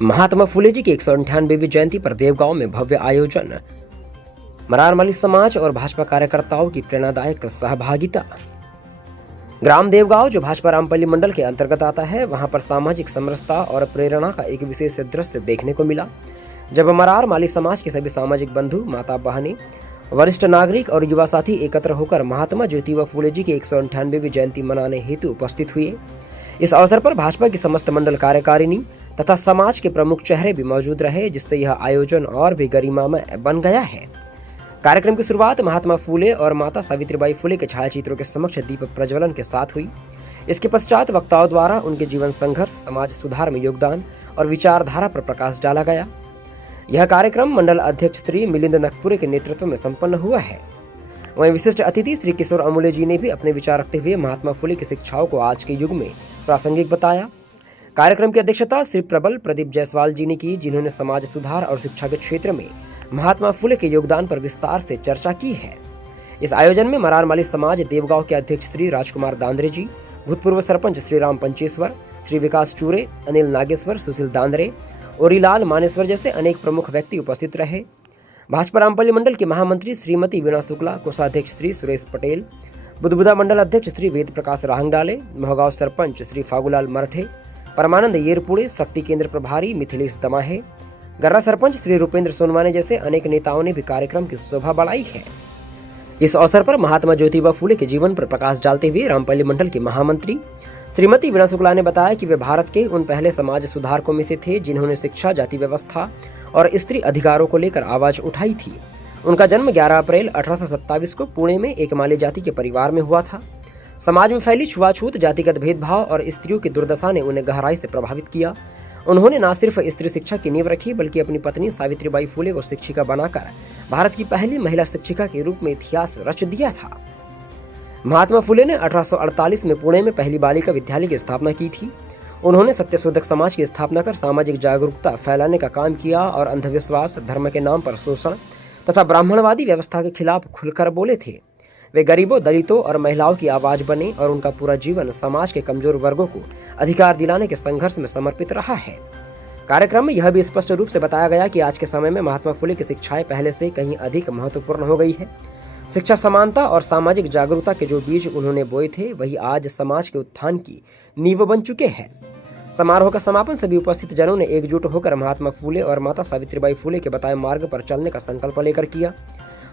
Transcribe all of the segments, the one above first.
महात्मा फुले जी की 198वीं जयंती पर देवगांव में भव्य आयोजन। मरारमली समाज और भाजपा कार्यकर्ताओं की प्रेरणादायक सहभागिता। ग्राम देवगांव जो भाजपा रामपल्ली मंडल के अंतर्गत आता है, वहां पर सामाजिक समरसता और प्रेरणा का एक विशेष दृश्य देखने को मिला, जब मरारमली समाज के सभी सामाजिक बंधु, माता बहनें, वरिष्ठ नागरिक और युवा साथी एकत्र होकर महात्मा ज्योतिबा फुले जी की 198वीं जयंती मनाने हेतु उपस्थित हुए। इस अवसर पर भाजपा की समस्त मंडल कार्यकारिणी तथा समाज के प्रमुख चेहरे भी मौजूद रहे, जिससे यह आयोजन और भी गरिमामय बन गया है। कार्यक्रम की शुरुआत महात्मा फुले और माता सावित्रीबाई फुले के छायाचित्रों के समक्ष दीप प्रज्वलन के साथ हुई। इसके पश्चात वक्ताओं द्वारा उनके जीवन संघर्ष, समाज सुधार में योगदान और विचारधारा पर प्रकाश डाला गया। यह कार्यक्रम मंडल अध्यक्ष श्री मिलिंद नकपुरे के नेतृत्व में संपन्न हुआ है। वहीं विशिष्ट अतिथि श्री किशोर अमूल्य जी ने भी अपने विचार रखते हुए महात्मा फुले की शिक्षाओं को आज के युग में प्रासंगिक बताया। कार्यक्रम की अध्यक्षता श्री प्रबल प्रदीप जायसवाल जी ने की, जिन्होंने समाज सुधार और शिक्षा के क्षेत्र में महात्मा फुले के योगदान पर विस्तार से चर्चा की है। इस आयोजन में मरारमली समाज देवगांव के अध्यक्ष श्री राजकुमार दांद्रे जी, भूतपूर्व सरपंच श्री राम पंचेश्वर, श्री विकास चूरे, अनिल नागेश्वर, सुशील दांद्रे, ओरीलाल मानेश्वर जैसे अनेक प्रमुख व्यक्ति उपस्थित रहे। भाजपा रामपल्ली मंडल के महामंत्री श्रीमती वीणा शुक्ला, कोषाध्यक्ष श्री सुरेश पटेल, बुधबुदा मंडल अध्यक्ष श्री वेद प्रकाश राहंगडाले, मोहगांव सरपंच श्री फागुलाल मरठे, परमानंद येरपुड़े, शक्ति केंद्र प्रभारी मिथिलेश दमाहे, गर्रा सरपंच श्री रूपेंद्र सोनवाने जैसे अनेक नेताओं ने भी कार्यक्रम की शोभा बढ़ाई है। इस अवसर पर महात्मा ज्योतिबा फुले के जीवन पर प्रकाश डालते हुए रामपल्ली मंडल के महामंत्री श्रीमती वीणा शुक्ला ने बताया कि वे भारत के उन पहले समाज सुधारकों में से थे जिन्होंने शिक्षा, जाति व्यवस्था और स्त्री अधिकारों को लेकर आवाज उठाई थी। उनका जन्म 11 अप्रैल 1827 को पुणे में एक माली जाति के परिवार में हुआ था। समाज में फैली छुआछूत, जातिगत भेदभाव और स्त्रियों की दुर्दशा ने उन्हें गहराई से प्रभावित किया। उन्होंने न सिर्फ स्त्री शिक्षा की नींव रखी, बल्कि अपनी पत्नी सावित्रीबाई फुले को शिक्षिका बनाकर भारत की पहली महिला शिक्षिका के रूप में इतिहास रच दिया था। महात्मा फुले ने 1848 में पुणे में पहली बालिका विद्यालय की स्थापना की थी। उन्होंने सत्यशोधक समाज की स्थापना कर सामाजिक जागरूकता फैलाने का काम किया और अंधविश्वास, धर्म के नाम पर शोषण तथा ब्राह्मणवादी व्यवस्था के खिलाफ खुलकर बोले थे। वे गरीबों, दलितों और महिलाओं की आवाज बने और उनका पूरा जीवन समाज के कमजोर वर्गों को अधिकार दिलाने के संघर्ष में समर्पित रहा है। कार्यक्रम में यह भी स्पष्ट रूप से बताया गया कि आज के समय में महात्मा फुले की शिक्षाएं पहले से कहीं अधिक महत्वपूर्ण हो गई है। शिक्षा, समानता और सामाजिक जागरूकता के जो बीज उन्होंने बोए थे, वही आज समाज के उत्थान की नींव बन चुके हैं। समारोह का समापन सभी उपस्थित जनों ने एकजुट होकर महात्मा फुले और माता सावित्रीबाई फुले के बताए मार्ग पर चलने का संकल्प लेकर किया।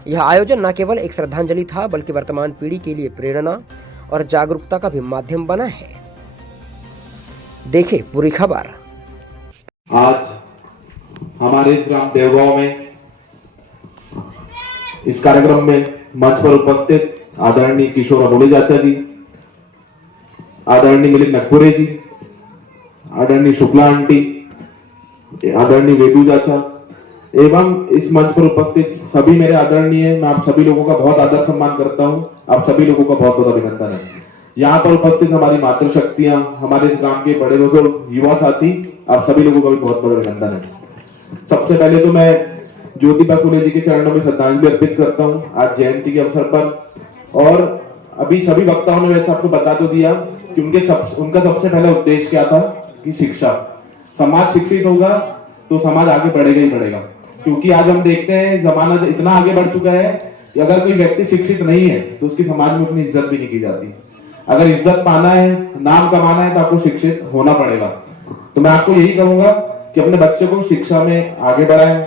यह आयोजन न केवल एक श्रद्धांजलि था, बल्कि वर्तमान पीढ़ी के लिए प्रेरणा और जागरूकता का भी माध्यम बना है। देखें पूरी खबर। आज हमारे ग्राम देवगांव में इस कार्यक्रम में मंच पर उपस्थित आदरणीय किशोर अमूल्य चाचा जी, आदरणीय मिलिंद नकपुरे जी, आदरणीय शुक्ला आंटी, आदरणीय वेदू चाचा एवं इस मंच पर उपस्थित सभी मेरे आदरणीय, मैं आप सभी लोगों का बहुत आदर सम्मान करता हूं। आप सभी लोगों का बहुत बहुत अभिनंदन है। यहाँ पर उपस्थित हमारी मातृशक्तियां, हमारे इस ग्राम के बड़े बुजुर्ग, युवा साथी, आप सभी लोगों का भी बहुत बहुत अभिनंदन है। सबसे पहले तो मैं ज्योतिबा फुले जी के चरणों में श्रद्धांजलि अर्पित करता हूँ आज जयंती के अवसर पर। और अभी सभी वक्ताओं ने वैसे आपको बता तो दिया कि उनका सबसे पहला उद्देश्य क्या था कि शिक्षा। समाज शिक्षित होगा तो समाज आगे बढ़ेगा ही बढ़ेगा, क्योंकि आज हम देखते हैं जमाना इतना आगे बढ़ चुका है कि अगर कोई व्यक्ति शिक्षित नहीं है तो उसकी समाज में उतनी इज्जत भी नहीं की जाती। अगर इज्जत पाना है, नाम कमाना है, तो आपको शिक्षित होना पड़ेगा। तो मैं आपको यही कहूंगा कि अपने बच्चे को शिक्षा में आगे बढ़ाएं,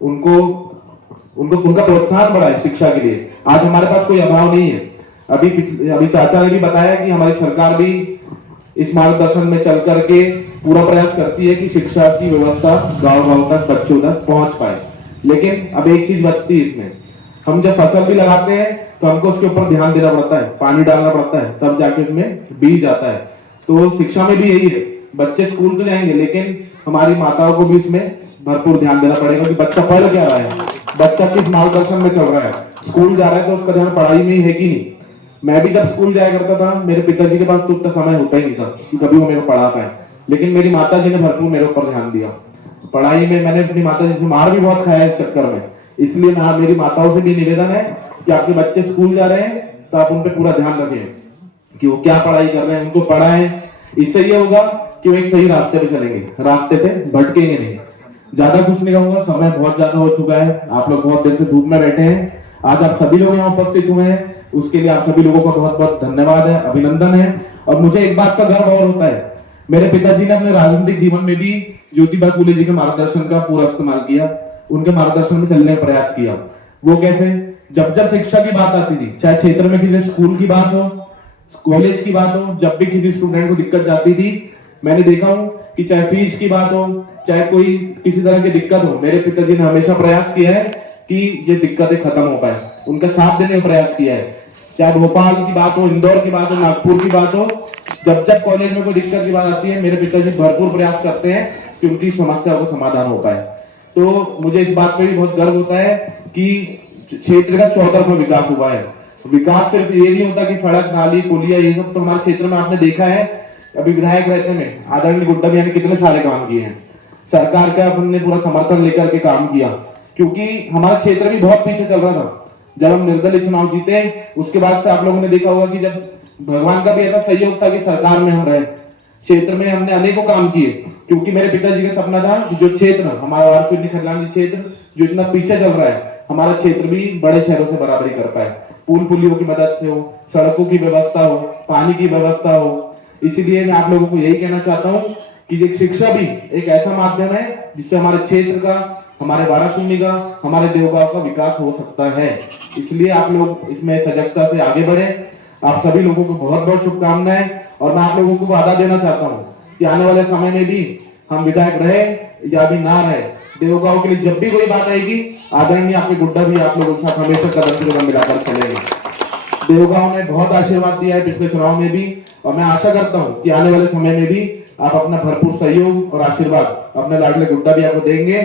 उनका प्रोत्साहन बढ़ाएं शिक्षा के लिए। आज हमारे पास कोई अभाव नहीं है। अभी चाचा ने भी बताया कि हमारी सरकार भी इस मार्गदर्शन में चल करके पूरा प्रयास करती है कि शिक्षा की व्यवस्था गांव-गांव तक, बच्चों तक पहुंच पाए। लेकिन अब एक चीज बचती है इसमें, हम जब फसल भी लगाते हैं तो हमको उसके ऊपर ध्यान देना पड़ता है, पानी डालना पड़ता है, तब जाके उसमें बीज आता है। तो शिक्षा में भी यही है, बच्चे स्कूल तो जाएंगे लेकिन हमारी माताओं को भी इसमें भरपूर ध्यान देना पड़ेगा कि बच्चा पढ़ क्या रहा है, बच्चा किस मार्गदर्शन में चल रहा है। स्कूल जा रहा है तो उसका ध्यान पढ़ाई में ही है कि नहीं। मैं भी जब स्कूल जाया करता था, मेरे पिताजी के पास तो उतना समय होता ही नहीं था कि कभी वो मेरे को पढ़ा पाए, लेकिन मेरी माता जी ने भरपूर मेरे ऊपर ध्यान दिया पढ़ाई में। मैंने अपनी माता जी से मार भी बहुत खाया इस चक्कर में। इसलिए मेरी माताओं से भी निवेदन है कि आपके बच्चे स्कूल जा रहे हैं तो आप उन पर पूरा ध्यान रखें कि वो क्या पढ़ाई कर रहे हैं, उनको पढ़ाएं। इससे ये होगा कि वो एक सही रास्ते पे चलेंगे, रास्ते पे भटकेंगे नहीं। ज्यादा कुछ नहीं कहूंगा, समय बहुत ज्यादा हो चुका है, आप लोग बहुत देर से धूप में बैठे हैं। आज आप सभी लोग यहाँ उपस्थित हुए हैं, उसके लिए आप सभी लोगों का बहुत बहुत धन्यवाद है, अभिनंदन है। और मुझे एक बात का गर्व और होता है, मेरे पिताजी ने अपने राजनीतिक जीवन में भी ज्योतिबा फुले जी के मार्गदर्शन का पूरा इस्तेमाल किया, उनके मार्गदर्शन में चलने का प्रयास किया। वो कैसे? जब जब शिक्षा की बात आती थी, चाहे क्षेत्र में किसी स्कूल की बात हो, कॉलेज की बात हो, जब भी किसी स्टूडेंट को दिक्कत जाती थी, मैंने देखा हूं कि चाहे फीस की बात हो, चाहे कोई किसी तरह की दिक्कत हो, मेरे पिताजी ने हमेशा प्रयास किया है कि ये दिक्कतें खत्म हो पाए, उनका साथ देने का प्रयास किया है। चाहे भोपाल की बात हो, इंदौर की बात हो, नागपुर की बात हो, जब जब कॉलेज में कोई दिक्कत की बात आती है, मेरे पिताजी भरपूर प्रयास करते हैं कि उनकी समस्या को समाधान हो पाए। तो मुझे इस बात पे भी बहुत गर्व होता है कि क्षेत्र का चौतरफा विकास हुआ है। विकास सिर्फ ये नहीं होता कि सड़क, नाली, पुलिया, ये सब तो हमारे क्षेत्र में आपने देखा है। अभी विधायक रहते में आदरणीय गुड्डा भैया ने कितने सारे काम किए हैं, सरकार का हमने पूरा समर्थन लेकर के काम किया, क्योंकि हमारा क्षेत्र भी बहुत पीछे चल रहा था। जब हम निर्दलीय चुनाव जीते, उसके बाद से आप लोगों ने देखा होगा कि जब भगवान का भी ऐसा सहयोग था कि सरकार में हम रहे, क्षेत्र में हमने अनेकों काम किए, क्योंकि मेरे पिताजी का सपना था कि जो क्षेत्र हमारा वारसुनी खरलांजी क्षेत्र जो इतना पीछे चल रहा है, हमारा क्षेत्र भी बड़े शहरों से बराबरी कर पाए, पुल पुलियों की मदद से हो, सड़कों की व्यवस्था हो, पानी की व्यवस्था हो। इसीलिए मैं आप लोगों को यही कहना चाहता हूँ कि शिक्षा भी एक ऐसा माध्यम है जिससे हमारे क्षेत्र का, हमारे वाराणसी का, हमारे देवगांव का विकास हो सकता है। इसलिए आप लोग इसमें सजगता से आगे बढ़े। आप सभी लोगों को बहुत बहुत शुभकामनाएं। और मैं आप लोगों को वादा देना चाहता हूँ कि आने वाले समय में भी हम विधायक रहे या भी ना रहे, देवगांव के लिए जब भी कोई बात आएगी, आदरणीय आपके गुड्डा भी आप लोगों के साथ हमेशा कदम से कदम मिलाकर चलेंगे। देवगांव ने बहुत आशीर्वाद दिया है पिछले चुनाव में भी, और मैं आशा करता हूँ कि आने वाले समय में भी आप अपना भरपूर सहयोग और आशीर्वाद अपने लाडले गुड्डा भी आपको देंगे,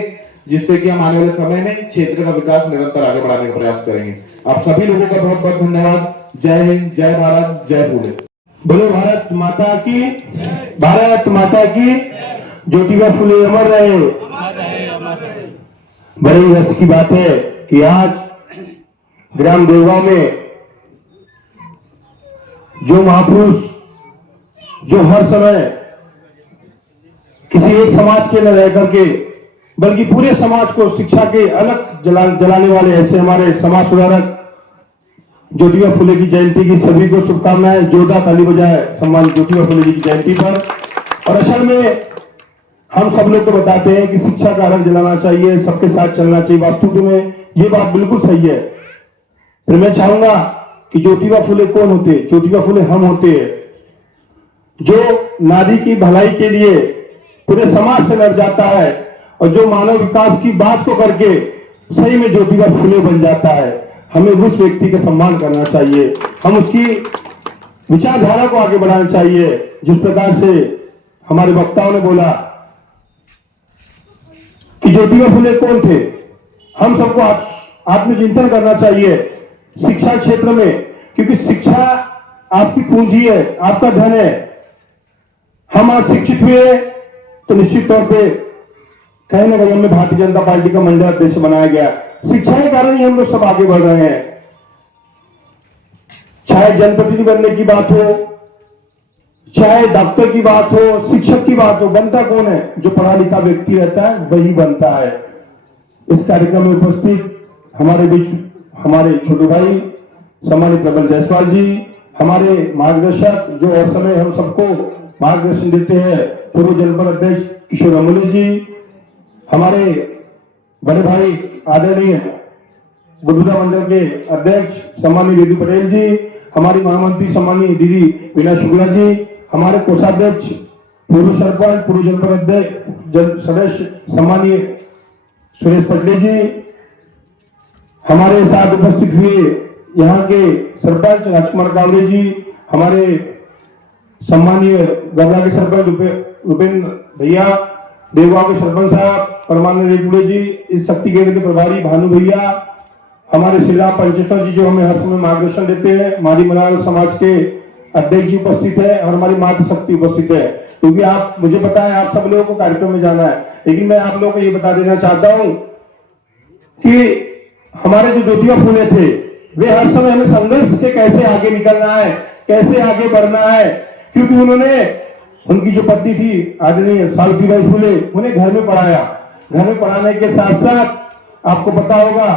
जिससे कि हम आने वाले समय में क्षेत्र का विकास निरंतर आगे बढ़ाने का प्रयास करेंगे। आप सभी लोगों का बहुत बहुत धन्यवाद। जय हिंद, जय भारत, जय फूले। बोलो भारत माता की, भारत माता की। ज्योतिबा फुले अमर रहे। बड़े हर्ष की बात है कि आज ग्राम देवगांव में जो महापुरुष, जो हर समय किसी एक समाज के न रह करके बल्कि पूरे समाज को शिक्षा के अलग जलाने वाले ऐसे हमारे समाज सुधारक ज्योतिबा फुले की जयंती की सभी को शुभकामनाएं। जोरदार ताली बजाए सम्मान ज्योतिबा फुले जी की जयंती पर। और असल में हम सब लोग को बताते हैं कि शिक्षा का अलग जलाना चाहिए, सबके साथ चलना चाहिए। वास्तव में ये बात बिल्कुल सही है। फिर मैं चाहूंगा कि ज्योतिबा फुले कौन होते? ज्योतिबा फुले हम होते हैं, जो नारी की भलाई के लिए पूरे समाज से लड़ जाता है और जो मानव विकास की बात को करके सही में ज्योतिबा फुले बन जाता है। हमें उस व्यक्ति का सम्मान करना चाहिए, हम उसकी विचारधारा को आगे बढ़ाना चाहिए। जिस प्रकार से हमारे वक्ताओं ने बोला कि ज्योतिबा फुले कौन थे, हम सबको आत्मचिंतन करना चाहिए शिक्षा क्षेत्र में, क्योंकि शिक्षा आपकी पूंजी है, आपका धन है। हम आज शिक्षित हुए तो निश्चित तौर पे कहीं ना कहीं हमें भारतीय जनता पार्टी का मंडल अध्यक्ष बनाया गया। शिक्षा के कारण ही हम लोग सब आगे बढ़ रहे हैं। चाहे जनप्रतिनिधि बनने की बात हो, चाहे डॉक्टर की बात हो, शिक्षक की बात हो, बनता कौन है? जो पढ़ा लिखा व्यक्ति रहता है वही बनता है। इस कार्यक्रम में उपस्थित हमारे बीच हमारे छोटे भाई सम्मानित प्रबल जायसवाल जी, हमारे मार्गदर्शक जो हर समय हम सबको मार्गदर्शन देते हैं, पूर्व जनपद अध्यक्ष किशोर अमूल्य जी, हमारे बड़े भाई आदरणीय बुद्धुदा मंडल के अध्यक्ष सम्मानीय दीदी पटेल जी, हमारी महामंत्री सम्मानीय दीदी वीना शुक्ला जी, हमारे कोषाध्यक्ष पूर्व सरपंच पूर्व जनपद अध्यक्ष सदस्य सम्मानीय सुरेश पटले जी, हमारे साथ उपस्थित हुए यहाँ के सरपंच राजकुमार कावले जी, हमारे सम्मानीय गंगा के सरपंच रुपेंद्र भैया, देवगांव के सरपंच साहब परमानंद रेपुड़े जी, इस शक्ति केंद्र के प्रभारी भानु भैया, हमारे श्री राम पंचेश्वर जी जो हमें हर समय मार्गदर्शन देते हैं, मारी मलाल समाज के अध्यक्ष जी उपस्थित है और हमारी मातृ शक्ति उपस्थित है। क्योंकि आप, मुझे पता है आप सब लोगों को कार्यक्रम में जाना है, लेकिन मैं आप लोगों को ये बता देना चाहता हूं कि हमारे जो ज्योतिबा फुले थे वे हर समय हमें संघर्ष के कैसे आगे निकलना है, कैसे आगे बढ़ना है, क्योंकि उन्होंने उनकी जो पत्नी थी आदरणीय सावित्रीबाई फुले, उन्हें घर में पढ़ाया। घर में पढ़ाने के साथ साथ आपको पता होगा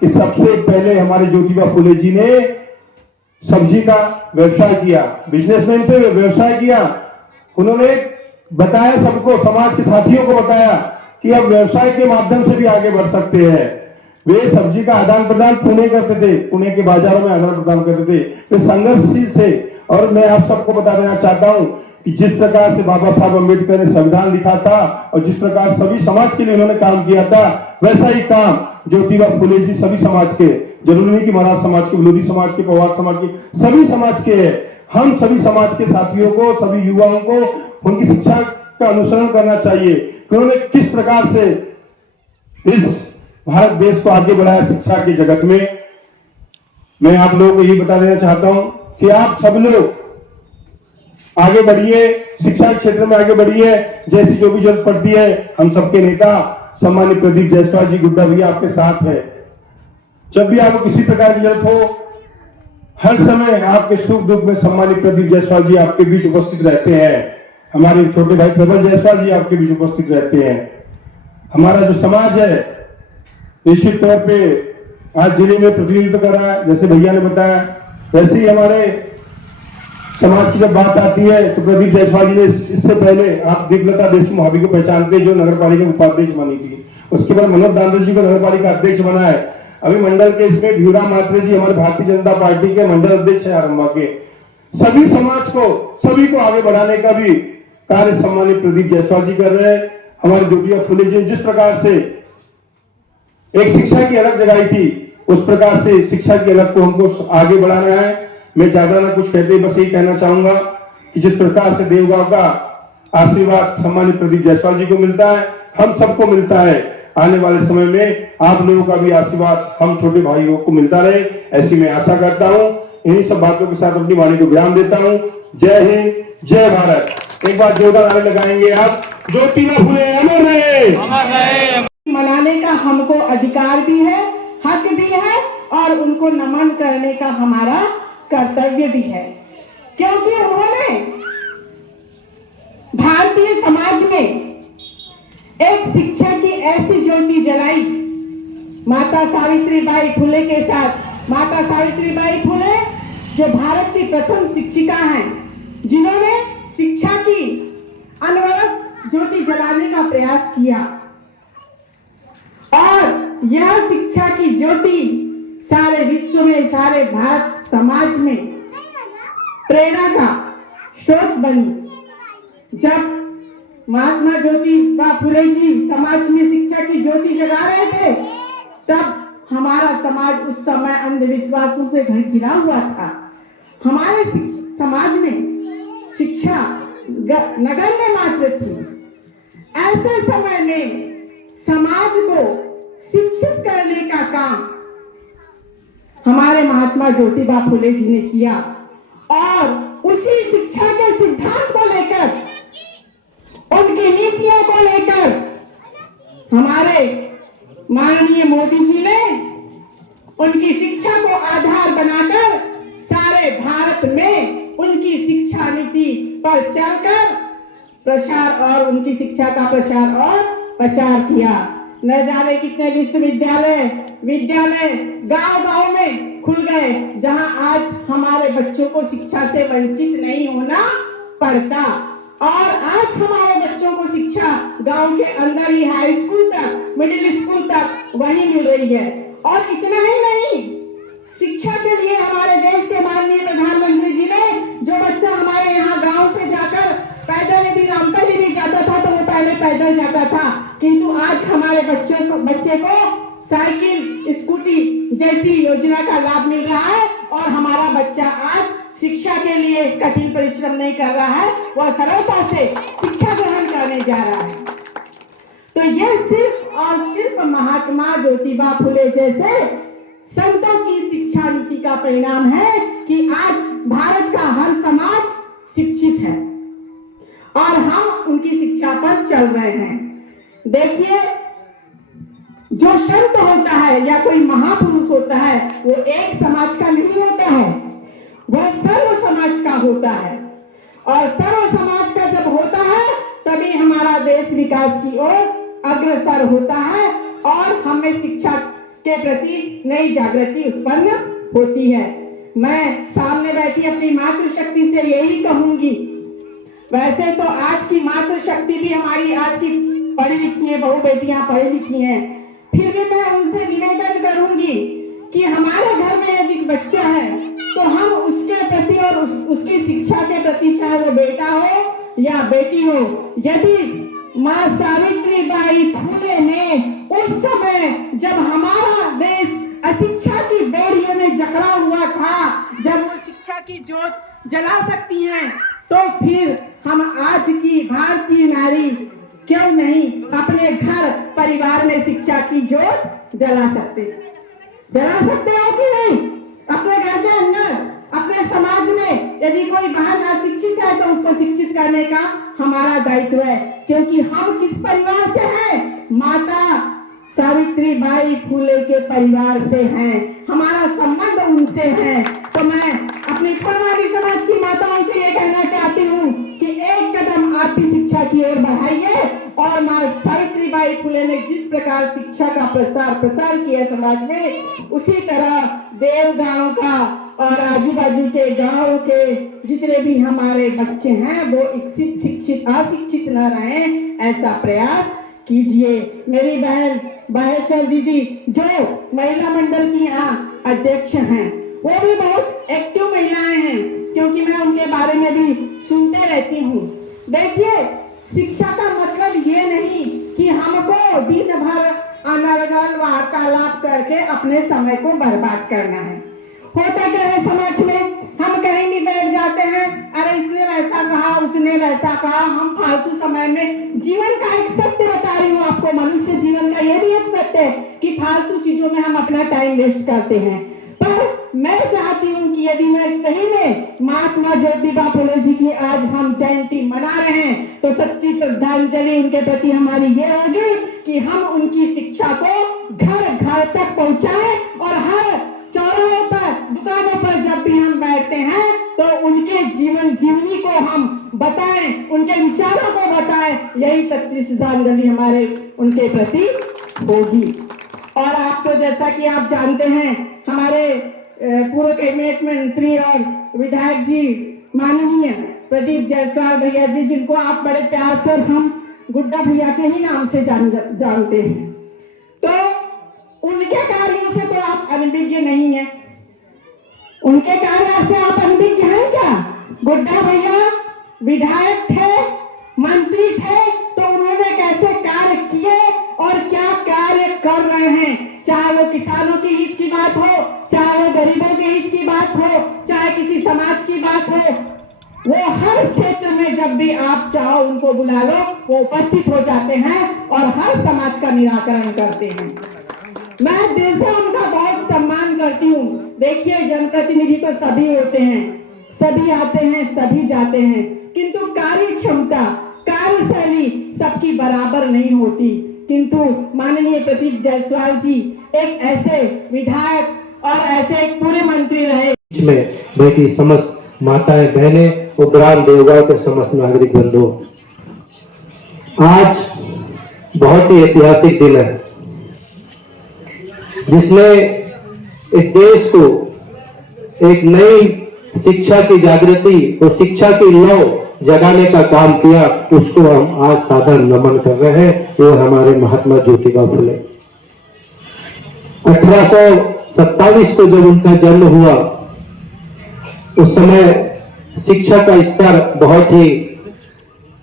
कि सबसे पहले हमारे ज्योतिबा फुले जी ने सब्जी का व्यवसाय किया, बिजनेसमैन थे, व्यवसाय किया। उन्होंने बताया सबको, समाज के साथियों को बताया कि अब व्यवसाय के माध्यम से भी आगे बढ़ सकते हैं। वे सब्जी का आदान प्रदान पुणे करते थे, पुणे के बाजारों में आदान प्रदान करते थे। वे संघर्षशील थे। और मैं आप सबको बता देना चाहता हूं कि जिस प्रकार से बाबा साहब अम्बेडकर ने संविधान लिखा था और जिस प्रकार सभी समाज के लिए उन्होंने काम किया था, वैसा ही काम ज्योतिबा फुले जी सभी समाज के, जरूरी नहीं कि महाराज समाज के, विरोधी समाज के, पवार समाज के, सभी समाज के हैं। हम सभी समाज के साथियों को, सभी युवाओं को उनकी शिक्षा का अनुसरण करना चाहिए कि उन्होंने किस प्रकार से इस भारत देश को आगे बढ़ाया शिक्षा के जगत में। मैं आप लोगों को ये बता देना चाहता हूं कि आप सब लोग आगे बढ़िए, शिक्षा के क्षेत्र में आगे बढ़िए। जैसी जो भी जरूरत पड़ती है, हम सबके नेता सम्मानित प्रदीप जायसवाल जी गुड्डा भैया आपके साथ है। जब भी आपको किसी प्रकार की जरूरत हो, हर समय आपके सुख दुख में सम्मानित प्रदीप जायसवाल जी आपके बीच उपस्थित रहते हैं। हमारे छोटे भाई प्रबल जायसवाल जी आपके बीच उपस्थित रहते हैं। हमारा जो समाज है निश्चित तौर पे आज जिले में प्रतिनिधित्व कर रहा है, जैसे भैया ने बताया। वैसे ही हमारे समाज की जब बात आती है तो प्रदीप जायसवाल जी ने इससे पहले, आप दिव्यलता देशमुख भाभी को पहचानते, जो नगर पालिका उपाध्यक्ष बनी थी, उसके बाद मनोज दांडल जी को नगर पालिका अध्यक्ष बना है। अभी मंडल के इसमें भीमराव महात्रे जी हमारे भारतीय जनता पार्टी के मंडल अध्यक्ष है आरंभा के। सभी समाज को, सभी को आगे बढ़ाने का भी कार्य सम्मानित प्रदीप जायसवाल जी कर रहे हैं। हमारे ज्योतिबा फुले जी जिस प्रकार से एक शिक्षा की अलग जगाई थी, उस प्रकार से शिक्षा की अलग को हमको आगे बढ़ाना है। मैं ज्यादा ना कुछ कहते, बस यही कहना चाहूंगा कि जिस प्रकार से देवगांव का आशीर्वाद सम्मानित प्रदीप जायसवाल जी को मिलता है, हम सबको मिलता है। आने वाले समय में आप लोगों का भी आशीर्वाद हम छोटे भाइयों को मिलता रहे, ऐसी मैं आशा करता हूं। इन्हीं सब बातों के साथ अपनी वाणी को विराम देता हूं। जय हिंद, जय भारत। एक बार जोरदार नारे लगाएंगे आप, ज्योतिबा फुले अमर रहे। मनाने का हमको अधिकार भी है, हक भी है और उनको नमन करने का हमारा कर्तव्य भी है, क्योंकि उन्होंने भारतीय समाज में एक शिक्षा की ऐसी ज्योति जलाई। माता सावित्रीबाई फुले के साथ, माता सावित्रीबाई फुले जो भारत की प्रथम शिक्षिका हैं, जिन्होंने शिक्षा की अनवरत ज्योति जलाने का प्रयास किया और यह शिक्षा की ज्योति सारे विश्व में, सारे भारत समाज में प्रेरणा का स्रोत बनी। जब महात्मा ज्योतिबा फुले जी समाज में शिक्षा की ज्योति जगा रहे थे, तब हमारा समाज उस समय अंधविश्वासों से घिरा हुआ था। हमारे समाज में शिक्षा नगण्य मात्र थी। ऐसे समय में समाज को शिक्षित करने का काम हमारे महात्मा ज्योतिबा फुले जी ने किया और उसी शिक्षा के सिद्धांत को लेकर, उनकी नीतियों को लेकर हमारे माननीय मोदी जी ने उनकी शिक्षा को आधार बनाकर सारे भारत में उनकी शिक्षा नीति पर चलकर प्रसार और उनकी शिक्षा का प्रचार और प्रचार किया। न जाने कितने विश्वविद्यालय, विद्यालय गांव-गांव में खुल गए, जहां आज हमारे बच्चों को शिक्षा से वंचित नहीं होना पड़ता। और आज हमारे बच्चों को शिक्षा गांव के अंदर ही हाई स्कूल तक, मिडिल स्कूल तक वही मिल रही है। और इतना ही नहीं, शिक्षा के लिए हमारे देश के माननीय प्रधानमंत्री जी ने, जो बच्चा हमारे यहाँ गांव से जाकर पैदल यदि रामपल्ली भी जाता था तो वो पहले पैदल जाता था, किंतु आज हमारे बच्चे को साइकिल, स्कूटी जैसी योजना का लाभ मिल रहा है और हमारा बच्चा आज शिक्षा के लिए कठिन परिश्रम नहीं कर रहा है, वह सरलता से शिक्षा ग्रहण करने जा रहा है। तो यह सिर्फ और सिर्फ महात्मा ज्योतिबा फुले जैसे संतों की शिक्षा नीति का परिणाम है कि आज भारत का हर समाज शिक्षित है और हम उनकी शिक्षा पर चल रहे हैं। देखिए, जो संत होता है या कोई महापुरुष होता है, वो एक समाज का नहीं होता है, वह सर्व समाज का होता है। और सर्व समाज का जब होता है तभी हमारा देश विकास की ओर अग्रसर होता है और हमें शिक्षा के प्रति नई जागृति उत्पन्न होती है। मैं सामने बैठी अपनी मातृशक्ति से यही कहूंगी, वैसे तो आज की मातृशक्ति भी हमारी आज की पढ़ी लिखी है, बहू बेटियां पढ़ी लिखी हैं, फिर भी मैं उनसे निवेदन करूंगी कि हमारे घर में यदि बच्चा है तो हम उसके प्रति और उसकी शिक्षा के प्रति, चाहे वो बेटा हो या बेटी हो, यदि माँ सावित्रीबाई फुले ने उस समय जब हमारा देश अशिक्षा की बेड़ियों में जकड़ा हुआ था, जब वो शिक्षा की जोत जला सकती हैं, तो फिर हम आज की भारतीय नारी क्यों नहीं अपने घर परिवार में शिक्षा की जोत जला सकते हो कि नहीं? अपने घर के अंदर, अपने समाज में यदि कोई बहन अशिक्षित है तो उसको शिक्षित करने का हमारा दायित्व है, क्योंकि हम किस परिवार से हैं? माता सावित्रीबाई फुले के परिवार से हैं, हमारा संबंध उनसे है। तो मैं अपनी फुलवारी समाज की माताओं से ये कहना चाहती हूँ कि एक कदम आप भी शिक्षा की ओर बढ़ाइए और माँ सावित्रीबाई फुले ने जिस प्रकार शिक्षा का प्रसार किया समाज में, उसी तरह देव गांव का और आजू बाजू के गांव के जितने भी हमारे बच्चे हैं वो शिक्षित अशिक्षित न रहें, ऐसा प्रयास कीजिए। मेरी बहन बाहेश्वर दीदी जो महिला मंडल की यहाँ अध्यक्ष हैं, वो भी बहुत एक्टिव महिलाएं हैं, क्योंकि मैं उनके बारे में भी सुनते रहती हूँ। देखिए, शिक्षा का मतलब ये नहीं कि हमको दिन भर अनर्गल वार्तालाप करके अपने समय को बर्बाद करना है। होता क्या है समाज में, हम कहीं भी बैठ जाते हैं, अरे इसने वैसा कहा, उसने वैसा कहा, हम फालतू समय में जीवन का एक सत्य बता रही हूँ आपको, मनुष्य जीवन का ये भी एक सत्य है कि फालतू चीजों में हम अपना टाइम वेस्ट करते हैं। पर मैं चाहती हूँ कि यदि मैं सही में महात्मा ज्योतिबा फुले जी की आज हम जयंती मना रहे हैं, तो सच्ची श्रद्धांजलि उनके प्रति हमारी ये होगी कि हम उनकी शिक्षा को घर घर तक पहुँचाएं और हर चौराहे पर, दुकानों पर जब भी हम बैठते हैं तो उनके जीवन जीवनी को हम बताएं, उनके विचारों को बताएं। यही सच्ची श्रद्धांजलि हमारे उनके प्रति होगी। और आप तो जैसा कि आप जानते हैं, हमारे पूर्व कैबिनेट मंत्री और विधायक जी माननीय प्रदीप जायसवाल भैया जी, जिनको आप बड़े प्यार से और हम गुड्डा भैया के ही नाम से जानते हैं, तो उनके कार्यों से तो आप अनभिज्ञ नहीं है। उनके कार्य से आप अनभिज्ञ हैं क्या? गुड्डा भैया विधायक थे, मंत्री थे, तो उन्होंने कैसे कार्य किए और क्या कार्य कर रहे हैं, चाहे वो किसानों के हित की बात हो, चाहे वो गरीबों के हित की बात हो, चाहे किसी समाज की बात हो, वो हर क्षेत्र में जब भी आप चाहो उनको बुला लो, वो उपस्थित हो जाते हैं और हर समाज का निराकरण करते हैं। मैं दिल से उनका बहुत सम्मान करती हूँ। देखिए, जनप्रतिनिधि तो सभी होते हैं, सभी आते हैं, सभी जाते हैं, किंतु कार्य क्षमता, कार्यशैली सबकी बराबर नहीं होती। किंतु माननीय प्रदीप जायसवाल जी एक ऐसे विधायक और ऐसे एक पूरे मंत्री रहे। में बैठी समस्त माताएं, बहनें और ग्राम देवगांव के समस्त नागरिक बंधु, आज बहुत ही ऐतिहासिक दिन है जिसमें इस देश को एक नई शिक्षा की जागृति और शिक्षा की लौ जगाने का काम किया, उसको हम आज सादर नमन कर रहे हैं। वो हमारे महात्मा ज्योतिबा फुले। 1827 को जब उनका जन्म हुआ, उस समय शिक्षा का स्तर बहुत ही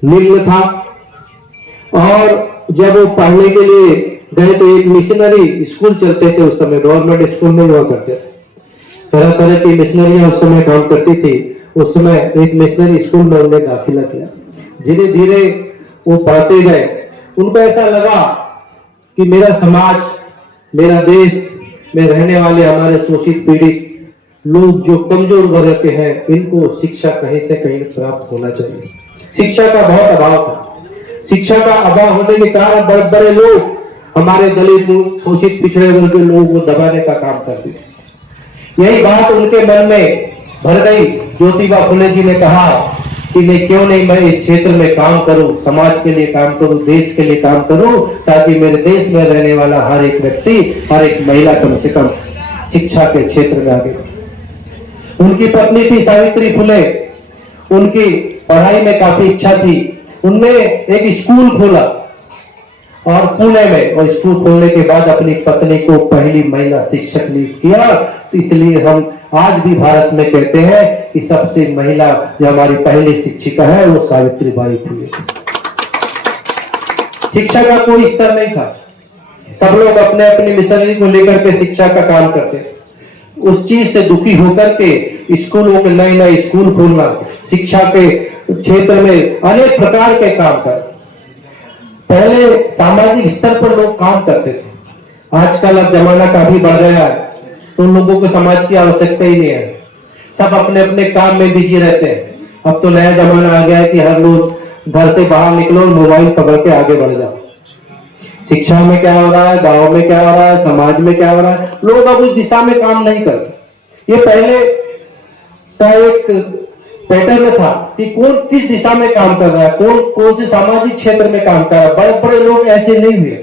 निम्न था और जब वो पढ़ने के लिए गए तो एक मिशनरी स्कूल चलते थे। उस समय गवर्नमेंट स्कूल नहीं हुआ करते, तरह तरह की मिशनरियां उस समय काम करती थी। उस समय एक मिशनरी स्कूल में उन्होंने दाखिला किया। धीरे धीरे वो पढ़ते गए, उनको ऐसा लगा कि मेरा समाज, मेरा देश में रहने वाले हमारे शोषित पीड़ित लोग जो कमजोर वर्ग के हैं, इनको शिक्षा कहीं से कहीं प्राप्त होना चाहिए। शिक्षा का बहुत अभाव था। शिक्षा का अभाव होने के कारण बड़े बड़े लोग हमारे दलित शोषित पिछड़े वर्ग के लोगों को दबाने का काम करते थे। यही बात उनके मन में भर गई। ज्योतिबा फुले जी ने कहा कि मैं क्यों नहीं मैं इस क्षेत्र में काम करूं, समाज के लिए काम करूं, देश के लिए काम करूं, ताकि मेरे देश में रहने वाला हर एक व्यक्ति, हर एक महिला कम से कम शिक्षा के क्षेत्र में आगे बढ़े। उनकी पत्नी थी सावित्री फुले, उनकी पढ़ाई में काफी इच्छा थी, उनने एक स्कूल खोला और पुणे में, और स्कूल खोलने के बाद अपनी पत्नी को पहली महिला शिक्षक नियुक्त किया। तो इसलिए हम आज भी भारत में कहते हैं कि सबसे महिला जो हमारी पहली शिक्षिका है वो सावित्रीबाई फुले। शिक्षा का कोई स्तर नहीं था, सब लोग अपने अपनी मिशनरी को लेकर के शिक्षा का काम करते। उस चीज से दुखी होकर के स्कूलों के नए नए स्कूल खोलना, शिक्षा के क्षेत्र में अनेक प्रकार के काम कर। पहले सामाजिक स्तर पर लोग काम करते थे, आजकल अब जमाना काफी बढ़ गया है, तो लोगों को समाज की आवश्यकता ही नहीं है, सब अपने अपने काम में बिजी रहते हैं। अब तो नया जमाना आ गया है कि हर लोग घर से बाहर निकलो, मोबाइल पकड़ के आगे बढ़ जाओ। शिक्षा में क्या हो रहा है, गांव में क्या हो रहा है, समाज में क्या हो रहा है, लोग अब उस दिशा में काम नहीं करते। ये पहले का एक पैटर्न था कि कौन किस दिशा में काम कर रहा है, कौन से सामाजिक क्षेत्र में काम कर रहा है। बड़े बड़े लोग ऐसे नहीं हुए,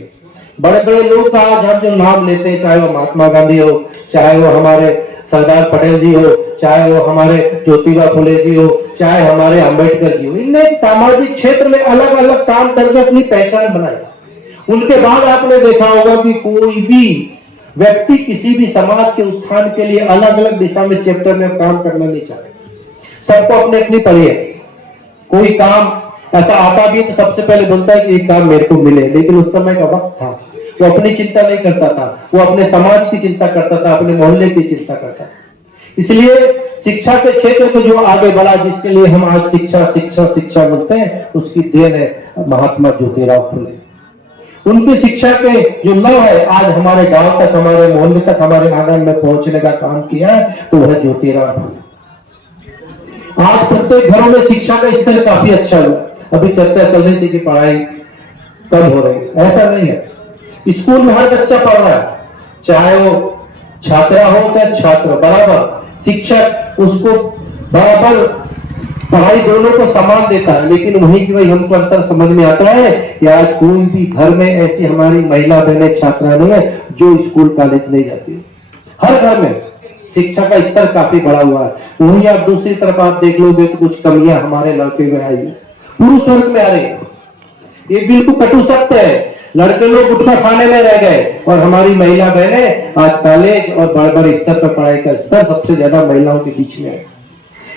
बड़े बड़े लोग का आज हम जो नाम लेते हैं, चाहे वो महात्मा गांधी हो, चाहे वो हमारे सरदार पटेल जी हो, चाहे वो हमारे ज्योतिबा फुले जी हो, चाहे हमारे अंबेडकर जी हो, इनने सामाजिक क्षेत्र में अलग अलग काम करके अपनी पहचान बनाई। उनके बाद आपने देखा होगा कि कोई भी व्यक्ति किसी भी समाज के उत्थान के लिए अलग अलग दिशा में चैप्टर में काम करना नहीं चाहते, सबको अपने अपनी पड़ी है। कोई काम ऐसा आता भी है तो सबसे पहले बोलता है कि ये काम मेरे को मिले, लेकिन उस समय का वक्त था, वो अपनी चिंता नहीं करता था, वो अपने समाज की चिंता करता था, अपने मोहल्ले की चिंता करता था। इसलिए शिक्षा के क्षेत्र में जो आगे बढ़ा, जिसके लिए हम आज शिक्षा शिक्षा शिक्षा बोलते हैं, उसकी देन है महात्मा ज्योतिराव फुले। उनकी शिक्षा के जो लव है आज हमारे गांव तक, हमारे मोहल्ले तक, हमारे आंगन में पहुंचने का काम किया है, तो वह ज्योतिराव फुले। आज प्रत्येक घरों में शिक्षा का स्तर काफी अच्छा हुआ। अभी चर्चा चल रही थी कि पढ़ाई कम हो रही है, ऐसा नहीं है। स्कूल में हर बच्चा पढ़ रहा है, चाहे वो छात्रा हो चाहे छात्र, बराबर शिक्षक उसको बराबर पढ़ाई दोनों को समान देता है। लेकिन वही की वही हमको अंतर समझ में आता है कि आज कोई भी घर में ऐसी हमारी महिला बहनें छात्रा नहीं है जो स्कूल कॉलेज नहीं जाती। हर घर में शिक्षा का स्तर काफी बढ़ा हुआ है। वहीं आप दूसरी तरफ आप देख लोगे तो कुछ कमियां हमारे लड़के में आई है, पुरुष वर्ग में आ रही है। ये बिल्कुल कटु सत्य है। लड़के लोग गुटखा खाने में रह गए और हमारी महिला बहनें आज कॉलेज और बड़े बड़े स्तर पर पढ़ाई का स्तर सबसे ज्यादा महिलाओं के बीच में है।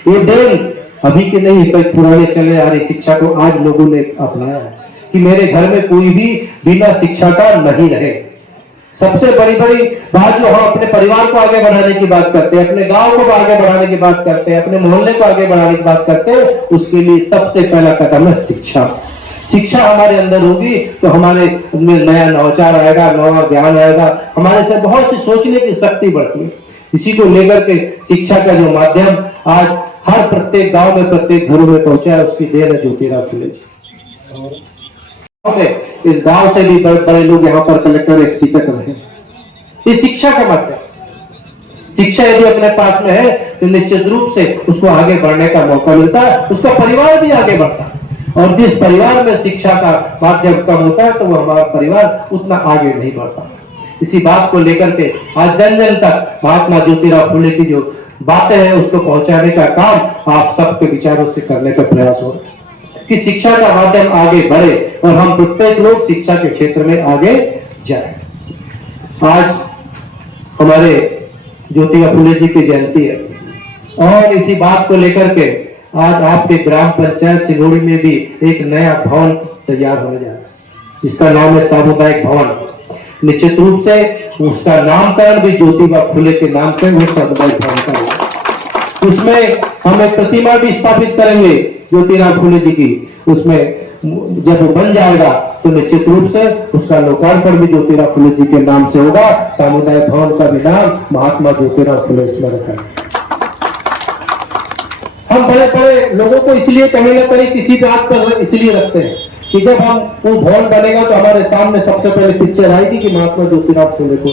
ये देन अभी के नहीं, कई पुराने चले आ रही शिक्षा को आज लोगों ने अपनाया है कि मेरे घर में कोई भी बिना शिक्षा का नहीं रहे। सबसे बड़ी बड़ी बात जो हम अपने परिवार को आगे बढ़ाने की बात करते हैं, अपने गांव को आगे बढ़ाने की बात करते हैं, अपने मोहल्ले को आगे बढ़ाने की बात करते हैं, उसके लिए सबसे पहला कदम है शिक्षा। शिक्षा हमारे अंदर होगी तो हमारे में नया नवाचार आएगा, नया ज्ञान आएगा, हमारे से बहुत सी सोचने की शक्ति बढ़ती है। इसी को लेकर के शिक्षा का जो माध्यम आज हर प्रत्येक गांव में, प्रत्येक घरों में पहुंचा है, उसकी देन है ज्योतिराव फुले जी। इस गांव से भी बड़े बड़े लोग यहाँ पर कलेक्टर एसपी तक रहे। ये शिक्षा का माध्यम। शिक्षा यदि अपने पास में है तो निश्चित रूप से उसको आगे बढ़ने का मौका मिलता है, उसका परिवार भी आगे बढ़ता है। और जिस परिवार में शिक्षा का माध्यम कम होता है तो वो हमारा परिवार उतना आगे नहीं बढ़ता। इसी बात को लेकर के आज जन जन तक महात्मा ज्योतिराव फुले की जो बातें हैं उसको पहुंचाने का काम आप सबके विचारों से करने का प्रयास हो कि शिक्षा का माध्यम आगे बढ़े और हम प्रत्येक लोग शिक्षा के क्षेत्र में आगे जाए। आज हमारे ज्योतिराव फुले जी की जयंती है और इसी बात को लेकर के आज आपके ग्राम पंचायत सिंगोड़ी में भी एक नया भवन तैयार होने जा रहा है, जिसका नाम है सामुदायिक भवन। निश्चित रूप से उसका नामकरण भी ज्योतिबा फुले के नाम से वो सामुदायिक भवन का होगा। उसमें हम एक प्रतिमा भी स्थापित करेंगे ज्योतिराव फुले जी की। उसमें जब वो बन जाएगा तो निश्चित रूप से उसका लोकार्पण भी ज्योतिराव फुले जी के नाम से होगा। सामुदायिक भवन का भी नाम महात्मा ज्योतिराव फुले इसमें रखा है। हम बड़े बड़े लोगों को इसलिए कहीं ना कहीं किसी बात पर इसलिए रखते हैं कि जब हम वो भवन बनेगा तो हमारे सामने सबसे पहले पिक्चर आएगी कि महात्मा ज्योतिराव फुले को।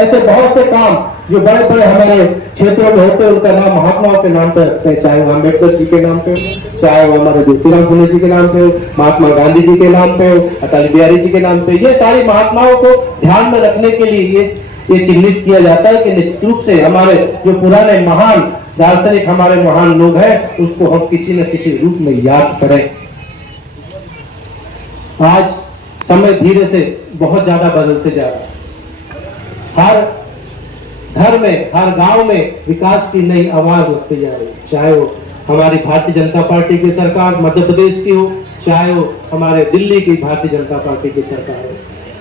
ऐसे बहुत से काम जो बड़े बड़े हमारे क्षेत्रों में होते हैं उनका नाम महात्माओं के नाम पे रखते हैं, चाहे वो अम्बेडकर जी के नाम पे हो, चाहे वो हमारे ज्योतिराव फुले जी के नाम पे हो, महात्मा गांधी जी के नाम पे हो, अटल बिहारी जी के नाम पे। ये सारी महात्माओं को ध्यान में रखने के लिए ये चिन्हित किया जाता है कि निश्चित रूप से हमारे जो पुराने महान दार्शनिक हमारे महान लोग हैं उसको हम किसी न किसी रूप में याद करें। आज समय धीरे से बहुत ज्यादा बदलते जा रहा है। हर घर में, हर गांव में विकास की नई आवाज उठती जा रही है, चाहे वो हमारी भारतीय जनता पार्टी की सरकार मध्य प्रदेश की हो, चाहे वो हमारे दिल्ली की भारतीय जनता पार्टी की सरकार हो,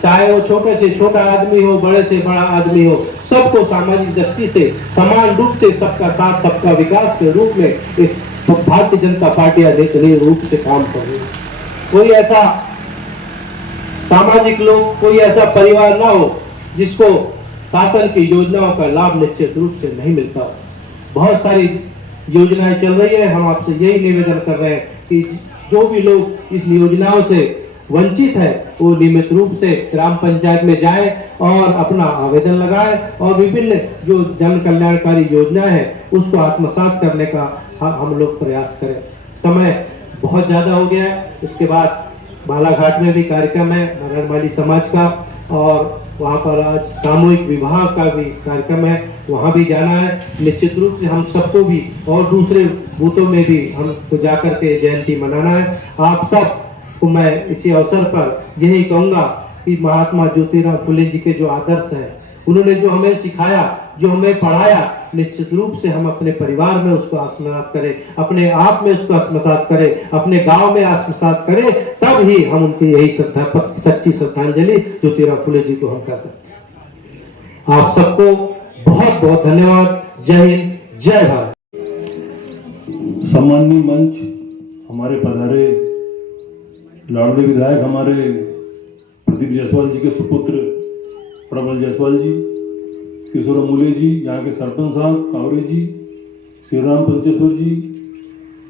चाहे वो छोटे से छोटा आदमी हो, बड़े से बड़ा आदमी हो, सबको सामाजिक दृष्टि से समान रूप से सबका साथ सबका विकास के रूप में इस भारतीय जनता पार्टी अनेक रूप से काम कर रही है। कोई ऐसा सामाजिक लोग, कोई ऐसा परिवार ना हो जिसको शासन की योजनाओं का लाभ निश्चित रूप से नहीं मिलता। बहुत सारी योजनाएं चल रही है, हम आपसे यही निवेदन कर रहे हैं कि जो भी लोग इस योजनाओं से वंचित है वो नियमित रूप से ग्राम पंचायत में जाए और अपना आवेदन लगाए और विभिन्न जो जन कल्याणकारी योजना है उसको आत्मसात करने का हम लोग प्रयास करें। समय बहुत ज्यादा हो गया है। इसके बाद बालाघाट में भी कार्यक्रम है मराठवाड़ी समाज का और वहाँ पर आज सामूहिक विवाह का भी कार्यक्रम है, वहाँ भी जाना है। निश्चित रूप से हम सबको भी और दूसरे बूथों में भी हमको जाकर के जयंती मनाना है। आप सब को मैं इसी अवसर पर यही कहूँगा कि महात्मा ज्योतिराव फुले जी के जो आदर्श हैं, उन्होंने जो हमें सिखाया, जो हमें पढ़ाया, निश्चित रूप से हम अपने परिवार में उसको आत्मसात करें, अपने आप में उसको आत्मसात करें, अपने गांव में आत्मसात करें, तब ही हम उनकी यही सच्ची श्रद्धांजलि ज्योतिराव फुले जी को हम कर सकते हैं। आप सबको बहुत बहुत धन्यवाद। जय हिंद, जय भारत। सम्माननीय मंच हमारे पधारे लाडले विधायक हमारे प्रदीप जायसवाल जी के सुपुत्र प्रबल जायसवाल जी, किशोर अमूले जी, यहाँ के सरपंच साहब कावरे जी, श्रीराम पंचेश्वर जी,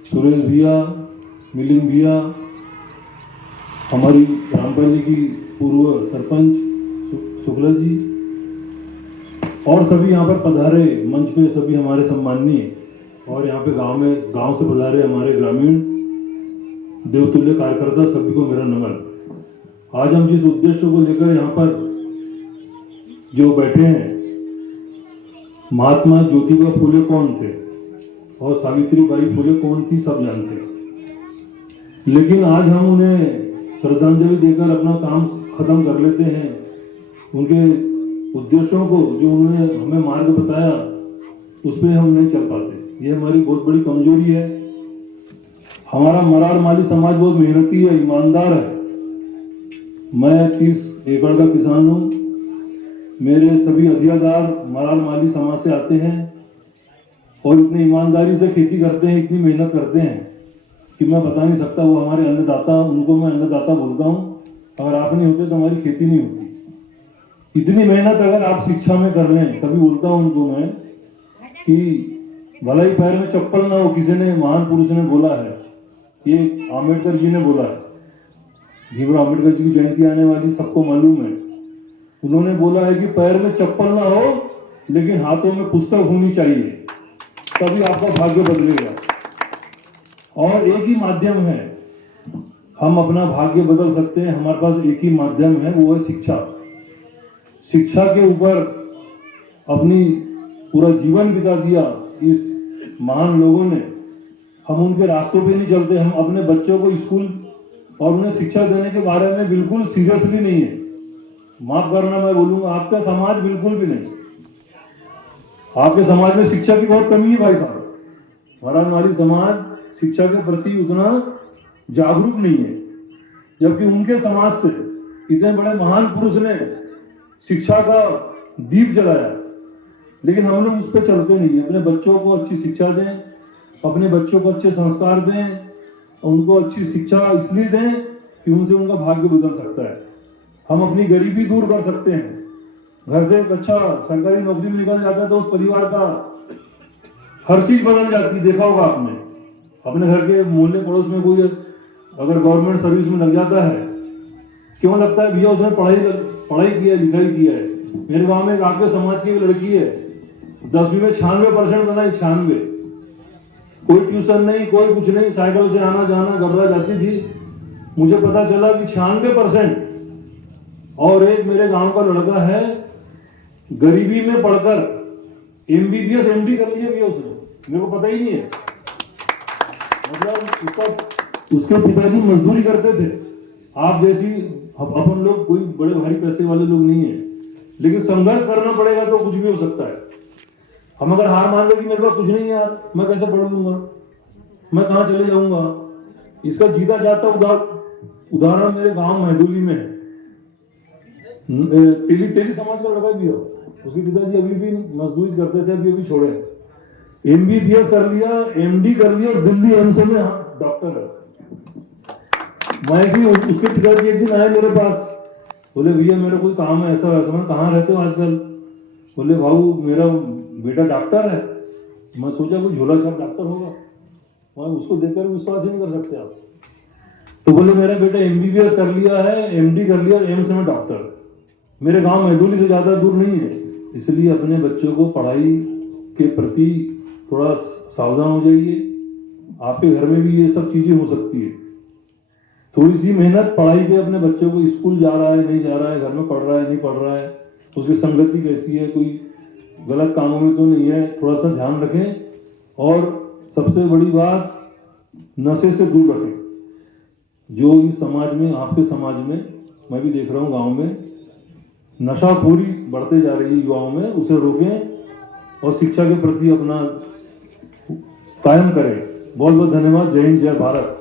सुरेश भैया, मिलिंद भैया, हमारी ग्राम पंचायत की पूर्व सरपंच शुक्ला जी और सभी यहाँ पर पधारे मंच पे सभी हमारे सम्माननीय और यहाँ पे गांव से पधारे हमारे ग्रामीण देवतुल्य कार्यकर्ता, सभी को मेरा नमन। आज हम जिस उद्देश्य को लेकर यहाँ पर जो बैठे हैं, महात्मा ज्योतिबा फुले कौन थे और सावित्रीबाई फुले कौन थी सब जानते हैं, लेकिन आज हम उन्हें श्रद्धांजलि देकर अपना काम खत्म कर लेते हैं। उनके उद्देश्यों को जो उन्होंने हमें मार्ग बताया उस पर हम नहीं चल पाते, ये हमारी बहुत बड़ी कमजोरी है। हमारा मरार माली समाज बहुत मेहनती है, ईमानदार है। मैं 30 एकड़ का किसान हूँ, मेरे सभी अधियादार मरार माली समाज से आते हैं और इतनी ईमानदारी से खेती करते हैं, इतनी मेहनत करते हैं कि मैं बता नहीं सकता। वो हमारे अन्नदाता, उनको मैं अन्नदाता बोलता हूँ। अगर आप नहीं होते तो हमारी खेती नहीं होती। इतनी मेहनत अगर आप शिक्षा में कर लें, कभी बोलता हूँ उनको मैं कि भला ही पैर में चप्पल ना हो, किसी ने महान पुरुष ने बोला है, ये आम्बेडकर जी ने बोला है, भीमराव आम्बेडकर जी की जयंती आने वाली, सबको मालूम है। उन्होंने बोला है कि पैर में चप्पल ना हो लेकिन हाथों में पुस्तक होनी चाहिए, तभी आपका भाग्य बदलेगा। और एक ही माध्यम है, हम अपना भाग्य बदल सकते हैं। हमारे पास एक ही माध्यम है, वो है शिक्षा। शिक्षा के ऊपर अपनी पूरा जीवन बिता दिया इस महान लोगों ने। हम उनके रास्तों पे नहीं चलते, हम अपने बच्चों को स्कूल और उन्हें शिक्षा देने के बारे में बिल्कुल सीरियसली नहीं है। माफ करना मैं बोलूंगा, आपका समाज बिल्कुल भी नहीं। आपके समाज में शिक्षा की बहुत कमी है भाई साहब। हमारी समाज शिक्षा के प्रति उतना जागरूक नहीं है, जबकि उनके समाज से इतने बड़े महान पुरुष ने शिक्षा का दीप जलाया, लेकिन हम लोग उस पर चलते नहीं। अपने बच्चों को अच्छी शिक्षा दें, अपने बच्चों को अच्छे संस्कार दें, उनको अच्छी शिक्षा इसलिए दें कि उनसे उनका भाग्य बदल सकता है। हम अपनी गरीबी दूर कर सकते हैं। घर से एक अच्छा सरकारी नौकरी में निकल जाता है तो उस परिवार का हर चीज बदल जाती है। देखा होगा आपने, अपने घर के मोहल्ले पड़ोस में कोई अगर गवर्नमेंट सर्विस में लग जाता है, क्यों लगता है? भैया उसने पढ़ाई किया है, लिखाई किया है। मेरे गांव में एक आपके समाज की एक लड़की है, 10वीं में 96% बना, 96। कोई ट्यूशन नहीं, कोई कुछ नहीं, साइकिल से आना जाना गर्रा जाती थी। मुझे पता चला कि 96%। और एक मेरे गांव का लड़का है, गरीबी में पढ़कर MBBS MD कर लिया भी उसने, मेरे को पता ही नहीं है। मतलब उसके पिताजी मजदूरी करते थे, आप जैसी अपन लोग कोई बड़े भारी पैसे वाले लोग नहीं है, लेकिन संघर्ष करना पड़ेगा तो कुछ भी हो सकता है। हम अगर हार मान लो कि मेरे पास कुछ नहीं है यार, मैं कैसे पढ़ लूंगा, मैं कहाँ चले जाऊंगा। इसका जीता जाता उदाहरण मेरे गांव महदूली में है। तेली समाज का लड़का भी है, उसके पिताजी अभी भी मजदूरी करते थे, अभी छोड़े। MBBS कर लिया, MD कर लिया और दिल्ली एम्स में डॉक्टर है। मैं भी उसके पिताजी एक दिन आए मेरे पास, बोले भैया मेरा कोई काम है ऐसा वैसा। मैं कहाँ रहते हो आजकल? बोले भाऊ मेरा बेटा डॉक्टर है। मैं सोचा कोई झोला छाप डॉक्टर होगा, मैं उसको देखकर विश्वास ही नहीं कर सकते आप। तो बोले मेरा बेटा MBBS कर लिया है, MD कर लिया, एम्स में डॉक्टर। मेरे गांव महदूली से ज़्यादा दूर नहीं है, इसलिए अपने बच्चों को पढ़ाई के प्रति थोड़ा सावधान हो जाइए। आपके घर में भी ये सब चीज़ें हो सकती है। थोड़ी सी मेहनत पढ़ाई पे अपने बच्चों को, स्कूल जा रहा है नहीं जा रहा है, घर में पढ़ रहा है नहीं पढ़ रहा है, उसकी संगति कैसी है, कोई गलत कामों में तो नहीं है, थोड़ा सा ध्यान रखें। और सबसे बड़ी बात, नशे से दूर रखें। जो इस समाज में, आपके समाज में मैं भी देख रहा हूँ, गांव में नशाखोरी बढ़ते जा रही है युवाओं में, उसे रोकें और शिक्षा के प्रति अपना कायम करें। बहुत बहुत धन्यवाद। जय हिंद, जय भारत।